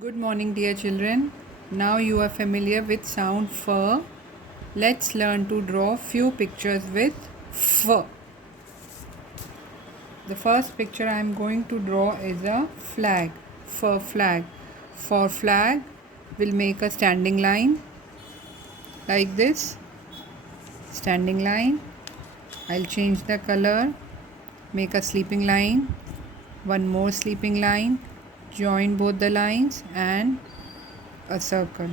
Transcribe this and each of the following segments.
Good morning, dear children. Now you are familiar with sound fur. Let's learn to draw few pictures with fur. The first picture I am going to draw is a flag, fur flag. For flag, we'll make a standing line like this. Standing line. I'll change the color, make a sleeping line, one more sleeping line, join both the lines and a circle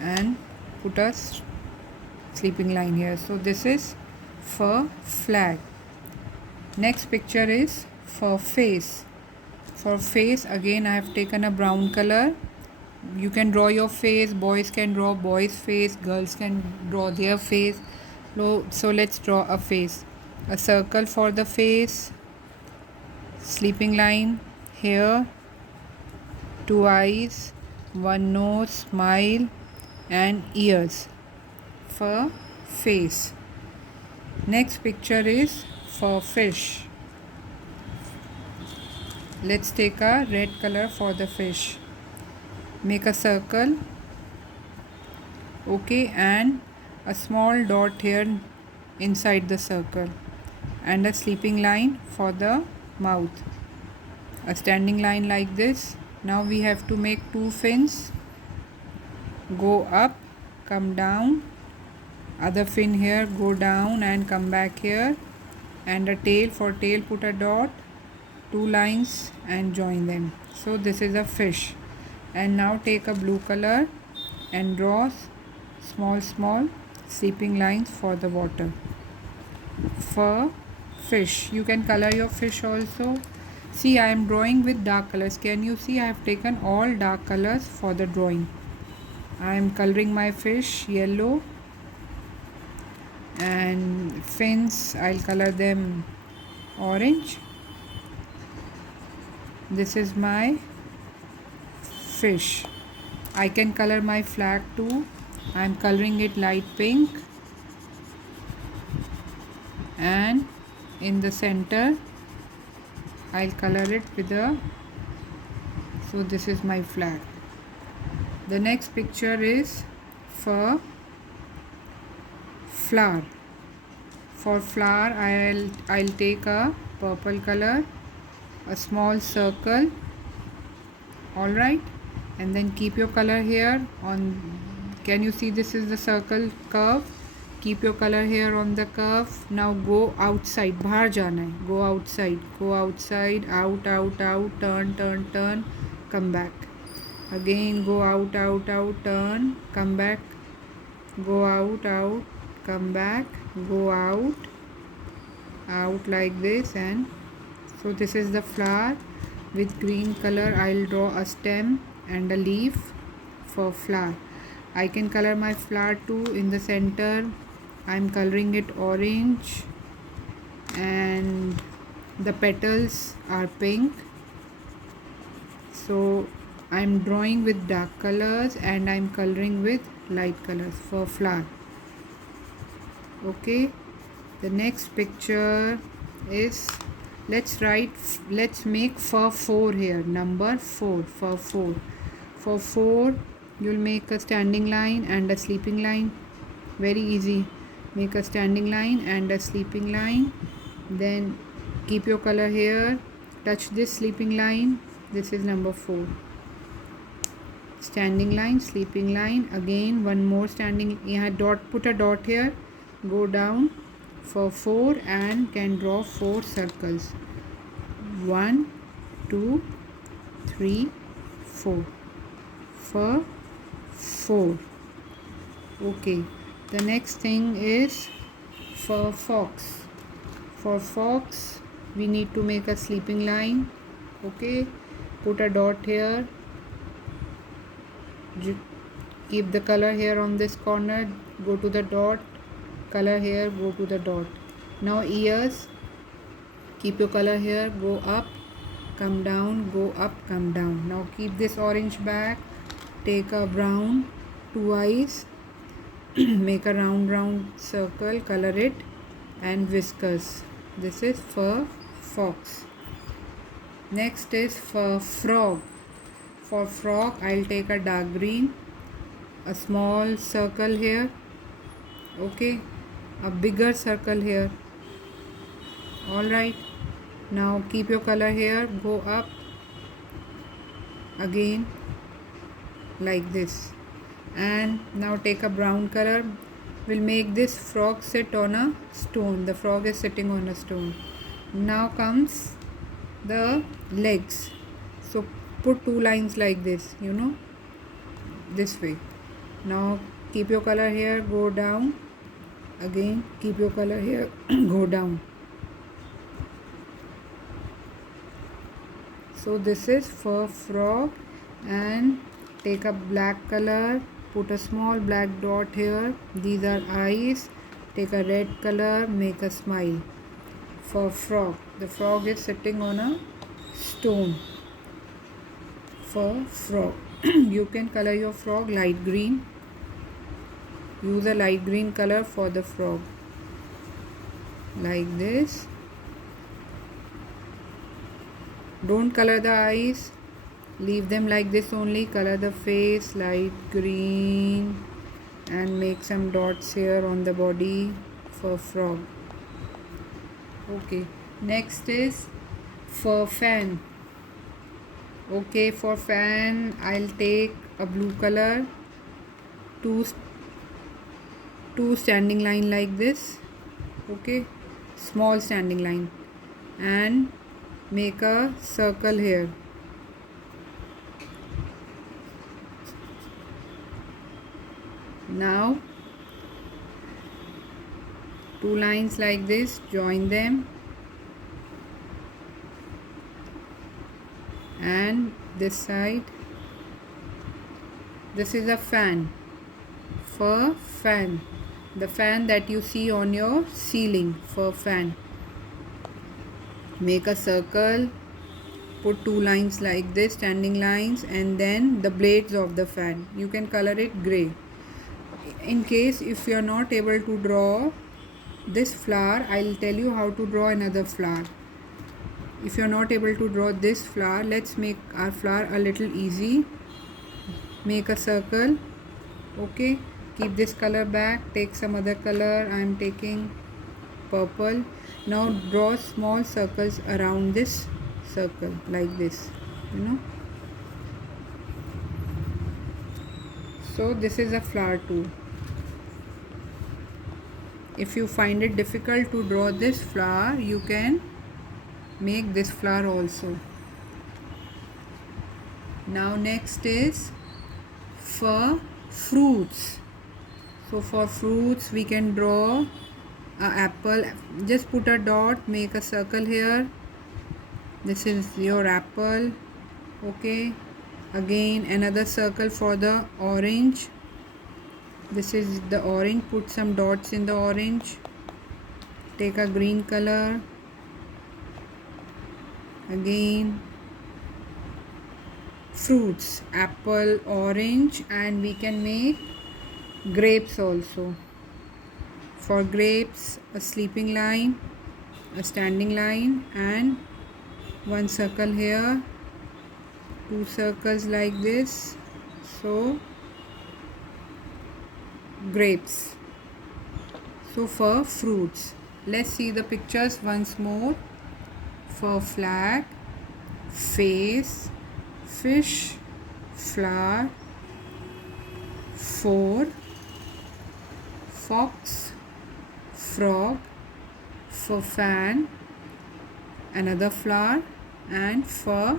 and put a sleeping line here. So this is for flag. Next picture is for face. For face, again I have taken a brown color. You can draw your face, boys can draw boys face, girls can draw their face. So let's draw a face. A circle for the face, sleeping line here, two eyes, one nose, smile and ears for face. Next picture is for fish. Let's take a red color for the fish. Make a circle, okay, and a small dot here inside the circle and a sleeping line for the mouth. A standing line like this. Now we have to make two fins. Go up, come down, other fin here, go down and come back here, and a tail. For tail put a dot, two lines and join them. So this is a fish. And now take a blue color and draw small sleeping lines for the water. For fish, you can color your fish also. See, I am drawing with dark colors. Can you see I have taken all dark colors for the drawing. I am coloring my fish yellow, and fins I'll color them orange. This is my fish. I can color my flag too. I am coloring it light pink, and in the center I'll color it with a, so this is my flag. The next picture is for flower. For flower, I'll take a purple color, a small circle, all right, and then keep your color here on. Can you see this is the circle curve? Keep your color here on the curve. Now go outside. बाहर जाना है. Go outside. Go outside. Out, out, out. Turn, turn, turn. Come back. Again go out, out, out. Turn. Come back. Go out, out. Come back. Go out. Out like this, and so this is the flower with green color. I'll draw a stem and a leaf for flower. I can color my flower too. In the center I'm coloring it orange, and the petals are pink. So I'm drawing with dark colors and I'm coloring with light colors for flower. Okay, the next picture is, let's make for 4 here. Number 4, for 4. For 4 you'll make a standing line and a sleeping line. Very easy. Make a standing line and a sleeping line, then keep your color here, touch this sleeping line. This is number 4. Standing line, sleeping line, again one more standing. Dot, put a dot here, go down for 4 and can draw 4 circles. 1, 2, 3, 4. For 4. Okay, the next thing is for fox. For fox we need to make a sleeping line. Okay, put a dot here, keep the color here on this corner, go to the dot, color here, go to the dot. Now ears, keep your color here, go up, come down, go up, come down. Now keep this orange back, take a brown, two eyes, make a round circle, color it, and whiskers. This is for fox. Next is for frog. For frog, I'll take a dark green, a small circle here, okay, a bigger circle here. Alright, now keep your color here, go up again like this, and now take a brown color. We'll make this frog sit on a stone. The frog is sitting on a stone. Now comes the legs. So put two lines like this, this way. Now keep your color here, go down again, keep your color here, go down. So this is for frog, and take a black color, put a small black dot here. These are eyes. Take a red color, make a smile. For frog, the frog is sitting on a stone. For frog, you can color your frog light green. Use a light green color for the frog, like this. Don't color the eyes, leave them like this only. Color the face light green and make some dots here on the body for frog. Okay, next is for fan. Okay, for fan, I'll take a blue color, two standing line like this, okay, small standing line, and make a circle here. Now two lines like this, join them, and this side. This is a fan. For fan, the fan that you see on your ceiling. For fan, make a circle, put two lines like this, standing lines, and then the blades of the fan. You can color it gray. In case if you are not able to draw this flower, I'll tell you how to draw another flower. If you are not able to draw this flower, let's make our flower a little easy. Make a circle, okay, keep this color back, take some other color. I am taking purple. Now draw small circles around this circle like this, so this is a flower too. If you find it difficult to draw this flower, you can make this flower also. Now next is for fruits. So for fruits, we can draw a apple. Just put a dot, make a circle here. This is your apple, okay. Again another circle for the orange. This is the orange, put some dots in the orange. Take a green color, again fruits, apple, orange, and we can make grapes also. For grapes, a sleeping line, a standing line, and one circle here, two circles like this. So grapes. So for fruits, let's see the pictures once more. For flag, face, fish, flower, for fox, frog, for fan, another flower, and for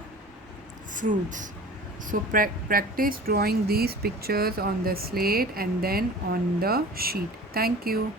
fruits. So practice drawing these pictures on the slate and then on the sheet. Thank you.